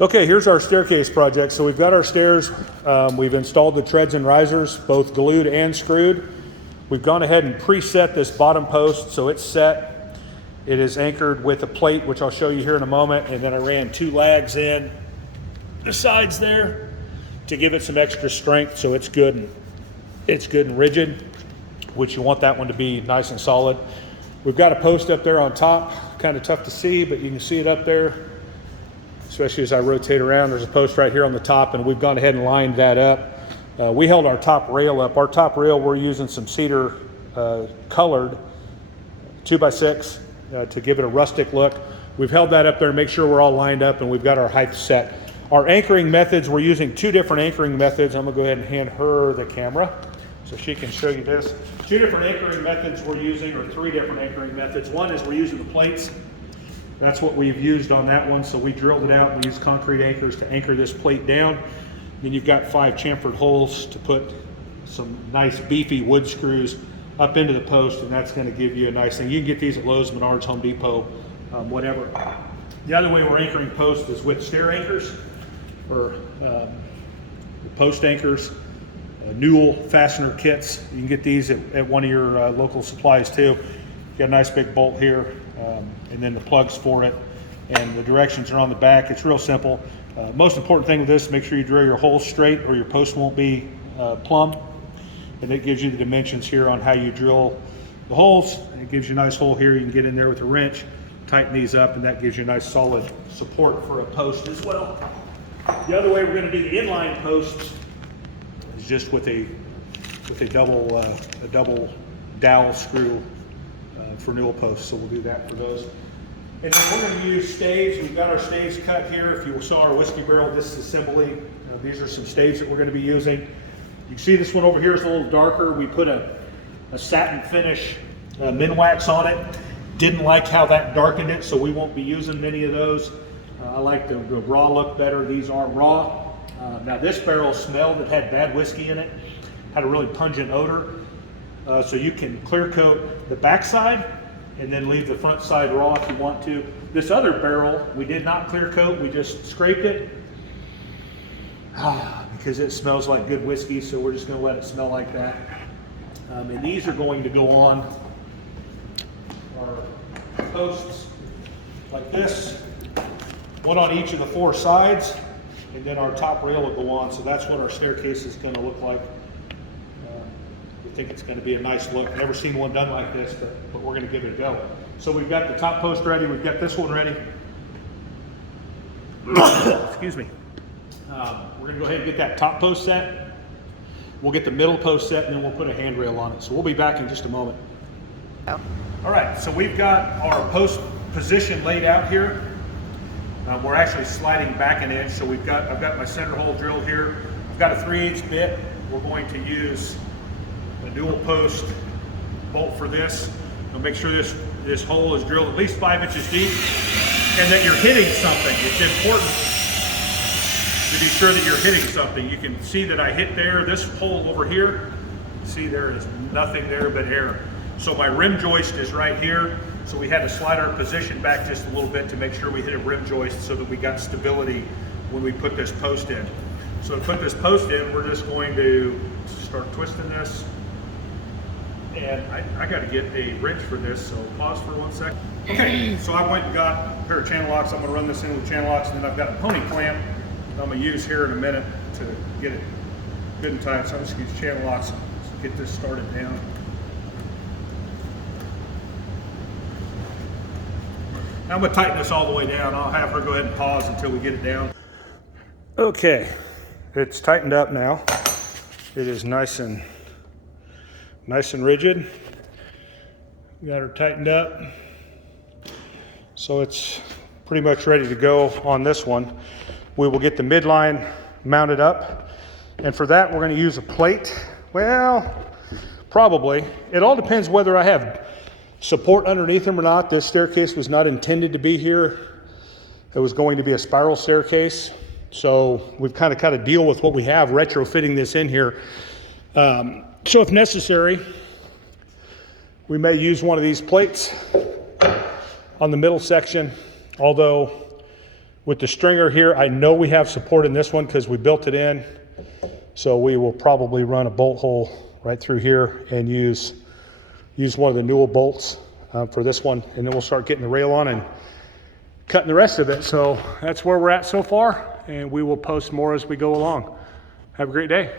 Okay, here's our staircase project. So we've got our stairs. We've installed the treads and risers, both glued and screwed. We've gone ahead and preset this bottom post, so it's set. It is anchored with a plate, which I'll show you here in a moment, and then I ran 2 lags in the sides there to give it some extra strength, so it's good and rigid, which you want that one to be nice and solid. We've got a post up there on top, kind of tough to see, but you can see it up there, especially as I rotate around. There's a post right here on the top, and we've gone ahead and lined that up. We held our top rail up. Our top rail, we're using some cedar colored 2x6 to give it a rustic look. We've held that up there, make sure we're all lined up, and we've got our height set. Our anchoring methods, we're using 2 different anchoring methods. I'm gonna go ahead and hand her the camera so she can show you this. 2 different anchoring methods we're using, or 3 different anchoring methods. One is we're using the plates. That's what we've used on that one. So we drilled it out. We used concrete anchors to anchor this plate down. Then you've got 5 chamfered holes to put some nice beefy wood screws up into the post, and that's going to give you a nice thing. You can get these at Lowe's, Menards, Home Depot, whatever. The other way we're anchoring posts is with stair anchors, or post anchors, newel fastener kits. You can get these at one of your local supplies too. You've got a nice big bolt here, and then the plugs for it, and the directions are on the back. It's real simple. Most important thing with this, make sure you drill your holes straight or your post won't be plumb. And it gives you the dimensions here on how you drill the holes. It gives you a nice hole here. You can get in there with a wrench, tighten these up, and that gives you a nice solid support for a post as well. The other way we're going to do the inline posts is just with a double dowel screw for newel posts. So we'll do that for those. And then we're going to use staves. We've got our staves cut here. If you saw our whiskey barrel disassembly, these are some staves that we're going to be using. You can see this one over here is a little darker. We put a satin finish Minwax on it. Didn't like how that darkened it, so we won't be using many of those. I like the raw look better. These are raw. Now this barrel smelled, it had bad whiskey in it, had a really pungent odor. So you can clear coat the backside and then leave the front side raw if you want to. This other barrel, we did not clear coat, we just scraped it because it smells like good whiskey, so we're just gonna let it smell like that. And these are going to go on our posts like this, one on each of the 4 sides, and then our top rail will go on. So that's what our staircase is gonna look like. I think it's going to be a nice look. Never seen one done like this, but we're going to give it a go. So we've got the top post ready. We've got this one ready. Excuse me. We're going to go ahead and get that top post set. We'll get the middle post set, and then we'll put a handrail on it. So we'll be back in just a moment. Oh. All right, so we've got our post position laid out here. We're actually sliding back an inch. So I've got my center hole drilled here. I've got a 3/8 bit. We're going to use a dual post bolt for this. Now make sure this hole is drilled at least 5 inches deep and that you're hitting something. It's important to be sure that you're hitting something. You can see that I hit there. This hole over here, see there is nothing there but air. So my rim joist is right here. So we had to slide our position back just a little bit to make sure we hit a rim joist so that we got stability when we put this post in. So to put this post in, we're just going to start twisting this. And I got to get a wrench for this, so pause for 1 second. Okay, so I went and got a pair of channel locks. I'm going to run this in with channel locks, and then I've got a pony clamp that I'm going to use here in a minute to get it good and tight. So I'm just going to use channel locks to get this started down. Now I'm going to tighten this all the way down. I'll have her go ahead and pause until we get it down. Okay, it's tightened up now. It is nice and rigid. Got her tightened up. So it's pretty much ready to go on this one. We will get the midline mounted up. And for that, we're going to use a plate. Well, probably. It all depends whether I have support underneath them or not. This staircase was not intended to be here. It was going to be a spiral staircase. So we've kind of deal with what we have, retrofitting this in here. So if necessary, we may use one of these plates on the middle section, although With the stringer here, I know we have support in this one because we built it in. So we will probably run a bolt hole right through here and use one of the Newell bolts for this one. And then we'll start getting the rail on and cutting the rest of it. So that's where we're at so far. And we will post more as we go along. Have a great day.